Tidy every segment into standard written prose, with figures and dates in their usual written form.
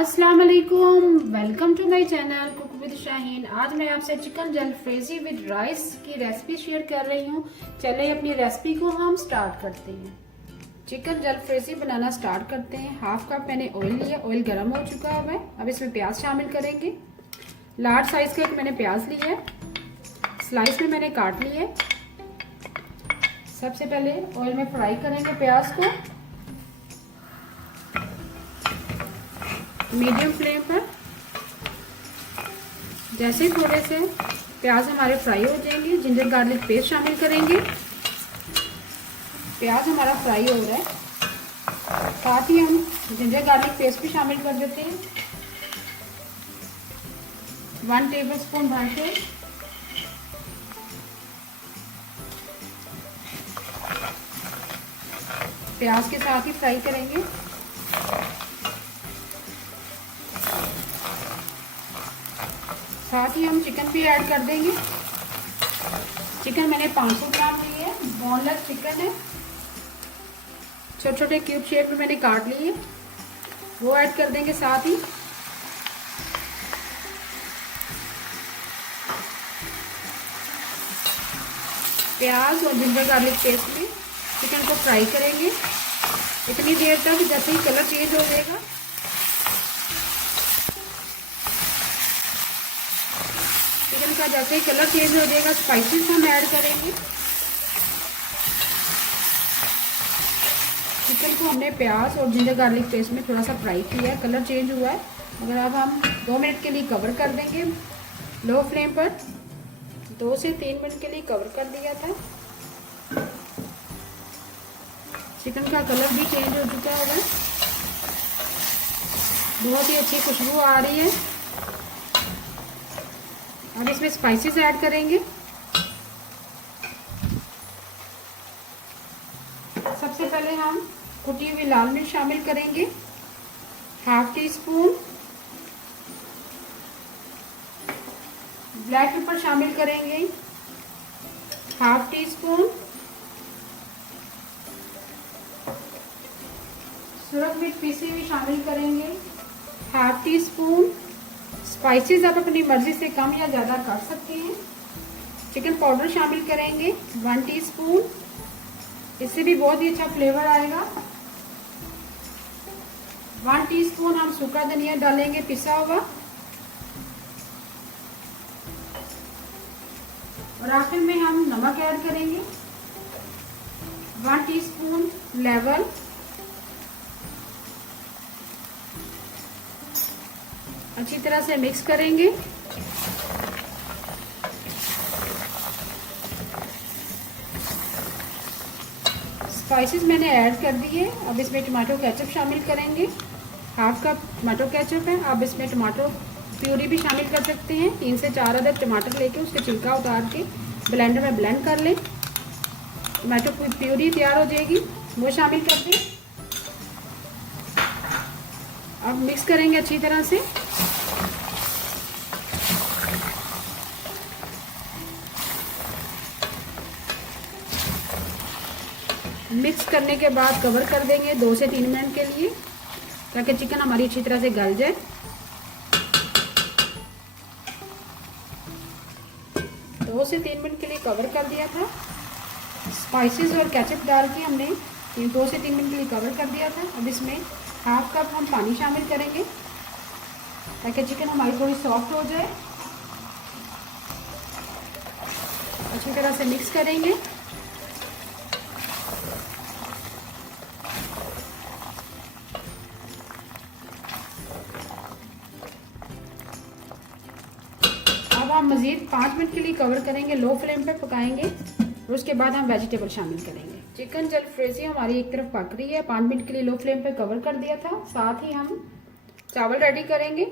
अस्सलाम वालेकुम, welcome to my channel cook with Shaheen. आज मैं आपसे चिकन जलफ्रेजी विद राइस की रेसिपी शेयर कर रही हूँ। चले अपनी रेसिपी को हम स्टार्ट करते हैं। चिकन जलफ्रेजी बनाना स्टार्ट करते हैं। हाफ कप मैंने ऑयल लिया, ऑयल गर्म हो चुका है। अब इसमें प्याज शामिल करेंगे। लार्ज साइज का एक मैंने प्याज लिया है, स्लाइस में मैंने काट लिया है। सबसे पहले ऑयल में फ्राई करेंगे प्याज को मीडियम फ्लेम पर। जैसे थोड़े से प्याज हमारे फ्राई हो जाएंगे, जिंजर गार्लिक पेस्ट शामिल करेंगे। प्याज हमारा फ्राई हो रहा है, साथ ही हम जिंजर गार्लिक पेस्ट भी शामिल कर देते हैं। 1 टेबलस्पून भर के प्याज के साथ ही फ्राई करेंगे। साथ ही हम चिकन भी ऐड कर देंगे। चिकन मैंने 500 ग्राम ली है, बोनलेस चिकन है। छोटे छोटे क्यूब शेप में मैंने काट लिए, वो ऐड कर देंगे। साथ ही प्याज और जिंजर गार्लिक पेस्ट में चिकन को फ्राई करेंगे इतनी देर तक जैसे ही कलर चेंज हो जाएगा। चिकन का जैसे ही कलर चेंज हो जाएगा स्पाइसेस हम ऐड करेंगे। चिकन को हमने प्याज और जिंजर गार्लिक पेस्ट में थोड़ा सा फ्राई किया है, कलर चेंज हुआ है। मगर अब हम 2 मिनट के लिए कवर कर देंगे लो फ्लेम पर। 2 से 3 मिनट के लिए कवर कर दिया था। चिकन का कलर भी चेंज हो चुका होगा, बहुत ही अच्छी खुशबू आ रही है। अब इसमें स्पाइसेस ऐड करेंगे। सबसे पहले हम कुटी हुई लाल मिर्च शामिल करेंगे, 1/2 टीस्पून। ब्लैक पेपर शामिल करेंगे, 1/2 टीस्पून। सूरज मिर्च पीसी हुई शामिल करेंगे, 1/2 टीस्पून। स्पाइसेस आप अपनी मर्जी से कम या ज़्यादा कर सकते हैं। चिकन पाउडर शामिल करेंगे 1 टीस्पून, इससे भी बहुत ही अच्छा फ्लेवर आएगा। 1 टीस्पून हम सूखा धनिया डालेंगे पिसा हुआ। और आखिर में हम नमक ऐड करेंगे 1 टीस्पून लेवल। अच्छी तरह से मिक्स करेंगे। स्पाइसेस मैंने ऐड कर दिए। अब इसमें टमाटो केचप शामिल करेंगे, 1/2 कप टमाटो केचप है। अब इसमें टमाटो प्यूरी भी शामिल कर सकते हैं। 3 से 4 अदद टमाटर लेके उसके छिलका उतार के ब्लेंडर में ब्लेंड कर लें। टमाटो प्यूरी तैयार हो जाएगी, वो शामिल कर दें। अब मिक्स करेंगे अच्छी तरह से। मिक्स करने के बाद कवर कर देंगे 2 से 3 मिनट के लिए, ताकि चिकन हमारी अच्छी तरह से गल जाए। 2 से 3 मिनट के लिए कवर कर दिया था। स्पाइसेस और केचप डाल के हमने 2 से 3 मिनट के लिए कवर कर दिया था। अब इसमें 1/2 कप हम पानी शामिल करेंगे, ताकि चिकन हमारी थोड़ी सॉफ्ट हो जाए। अच्छी तरह से मिक्स करेंगे। अब हम मज़ीद 5 मिनट के लिए कवर करेंगे, लो फ्लेम पे पकाएंगे। और उसके बाद हम वेजिटेबल शामिल करेंगे। चिकन जलफ्रेजी हमारी एक तरफ पक रही है, 5 मिनट के लिए लो फ्लेम पे कवर कर दिया था। साथ ही हम चावल रेडी करेंगे।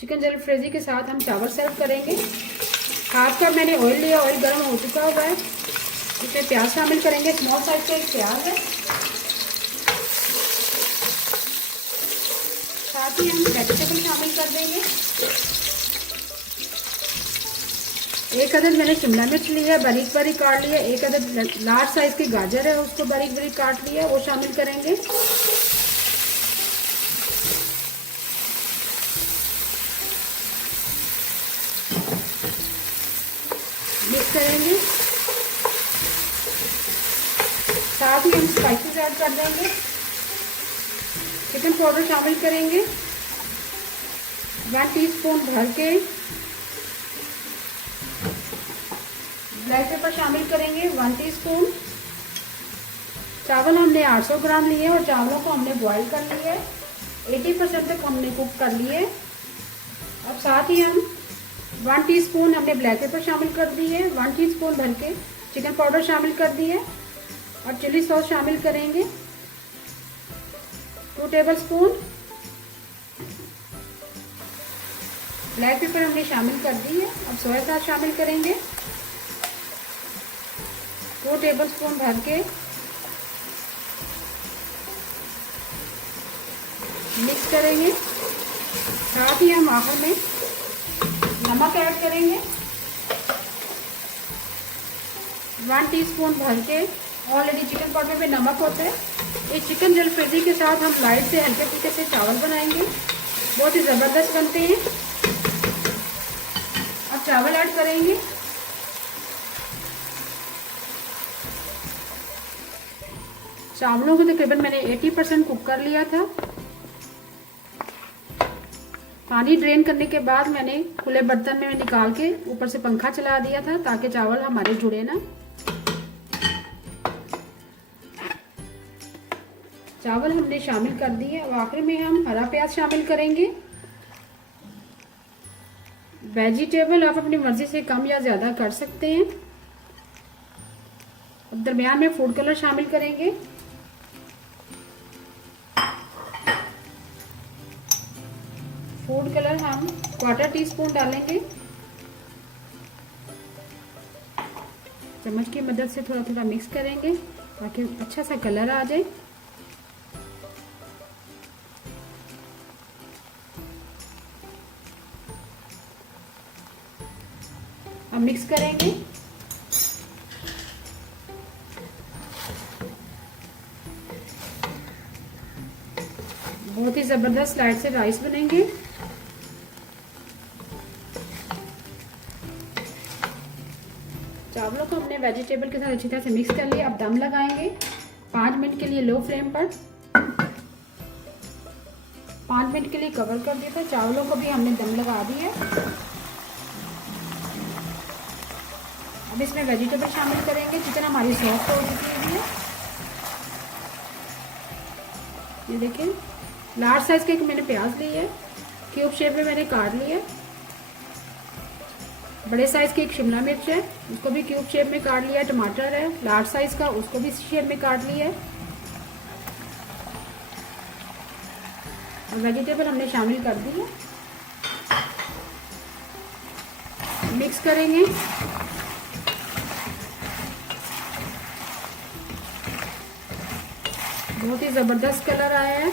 चिकन जलफ्रेजी के साथ हम चावल सर्व करेंगे। 1/2 कप मैंने ऑयल लिया, ऑयल गर्म हो चुका हुआ है। इसमें प्याज शामिल करेंगे, स्मॉल साइज का एक प्याज है। साथ ही हम वेजिटेबल शामिल कर देंगे। 1 अदद मैंने शिमला मिर्च लिया, बारीक बारीक काट लिया। 1 अदद लार्ज साइज की गाजर है, उसको बारीक बारीक काट लिया, वो शामिल करेंगे। साथ ही हम स्पाइसेस ऐड कर देंगे। चिकन पाउडर शामिल करेंगे 1 टीस्पून भर के। ब्लैक पेपर शामिल करेंगे 1 टीस्पून। चावल हमने 800 ग्राम लिए और चावलों को हमने बॉईल कर लिए, 80% तक हमने कुक कर लिए। अब साथ ही हम 1 टीस्पून हमने ब्लैक पेपर शामिल कर दिए, 1 टीस्पून भर के चिकन पाउडर शामिल कर दिए और चिली सॉस शामिल करेंगे 2 टेबलस्पून। ब्लैक पेपर हमने शामिल कर दी है। अब सोया सॉस शामिल करेंगे 2 टेबलस्पून भर के। मिक्स करेंगे। साथ ही हम आखिर में नमक ऐड करेंगे 1 टीस्पून भर के। ऑलरेडी चिकन पाउडर में नमक होता है। इस चिकन जलफ्रेजी के साथ हम लाइट से हल्के फुल्के से चावल बनाएंगे, बहुत ही ज़बरदस्त बनते हैं। अब चावल ऐड करेंगे। चावलों को तकरीबन मैंने 80% कुक कर लिया था। पानी ड्रेन करने के बाद मैंने खुले बर्तन में निकाल के ऊपर से पंखा चला दिया था ताकि चावल हमारे जुड़े ना। चावल हमने शामिल कर दिए। अब आखिर में हम हरा प्याज शामिल करेंगे। वेजिटेबल आप अपनी मर्जी से कम या ज़्यादा कर सकते हैं। अब दरमियान में फूड कलर शामिल करेंगे। फूड कलर हम 1/4 टीस्पून डालेंगे। चम्मच की मदद से थोड़ा थोड़ा मिक्स करेंगे ताकि अच्छा सा कलर आ जाए। अब मिक्स करेंगे। बहुत ही ज़बरदस्त लाइट से राइस बनेंगे। चावलों को हमने वेजिटेबल के साथ अच्छी तरह से मिक्स कर लिया। अब दम लगाएंगे 5 मिनट के लिए लो फ्लेम पर। 5 मिनट के लिए कवर कर दिया था। चावलों को भी हमने दम लगा दिया। अब इसमें वेजिटेबल शामिल करेंगे। चिकन हमारी सॉफ्ट हो चुकी है। ये देखिए, लार्ज साइज के मैंने प्याज ली है, क्यूब शेप में मैंने काट लिया। बड़े साइज की एक शिमला मिर्च है, उसको भी क्यूब शेप में काट लिया। टमाटर है लार्ज साइज का, उसको भी शेप में काट लिया है। और वेजिटेबल हमने शामिल कर दी है। मिक्स करेंगे। बहुत ही ज़बरदस्त कलर आया है।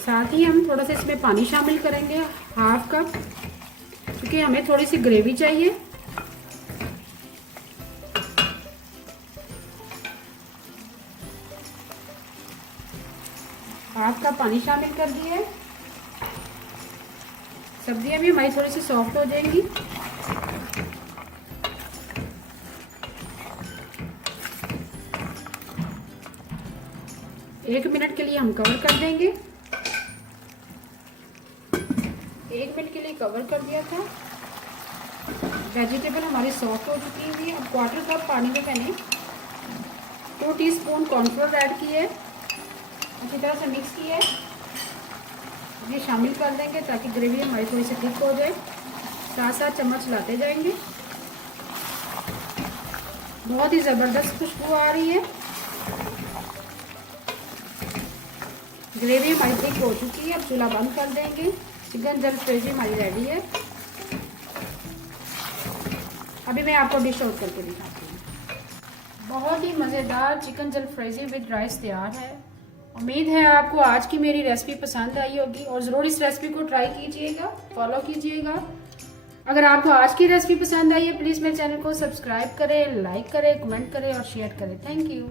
साथ ही हम थोड़ा सा इसमें पानी शामिल करेंगे, 1/2 कप, क्योंकि हमें थोड़ी सी ग्रेवी चाहिए। हाफ कप पानी शामिल कर दिया है। सब्जियां भी हमारी थोड़ी सी सॉफ्ट हो जाएंगी। एक मिनट के लिए हम कवर कर देंगे। 1 मिनट के लिए कवर कर दिया था। वेजिटेबल हमारी सॉफ्ट हो चुकी हुई है। अब 1/4 कप पानी में मैंने 2 टीस्पून कॉर्नफ्लोर ऐड किए, अच्छी तरह से मिक्स किया है। ये शामिल कर देंगे ताकि ग्रेवी हमारी थोड़ी सी थिक हो जाए। साथ साथ चम्मच लाते जाएंगे। बहुत ही ज़बरदस्त खुशबू आ रही है। ग्रेवी हमारी थिक हो चुकी है। अब चूल्हा बंद कर देंगे। चिकन जलफ्रेजी हमारी रेडी है। अभी मैं आपको डिश आउट करके दिखाती हूँ। बहुत ही मज़ेदार चिकन जलफ्रेजी विद राइस तैयार है। उम्मीद है आपको आज की मेरी रेसिपी पसंद आई होगी और ज़रूर इस रेसिपी को ट्राई कीजिएगा, फॉलो कीजिएगा। अगर आपको आज की रेसिपी पसंद आई है प्लीज़ मेरे चैनल को सब्सक्राइब करें, लाइक करें, कमेंट करें और शेयर करें। Thank you.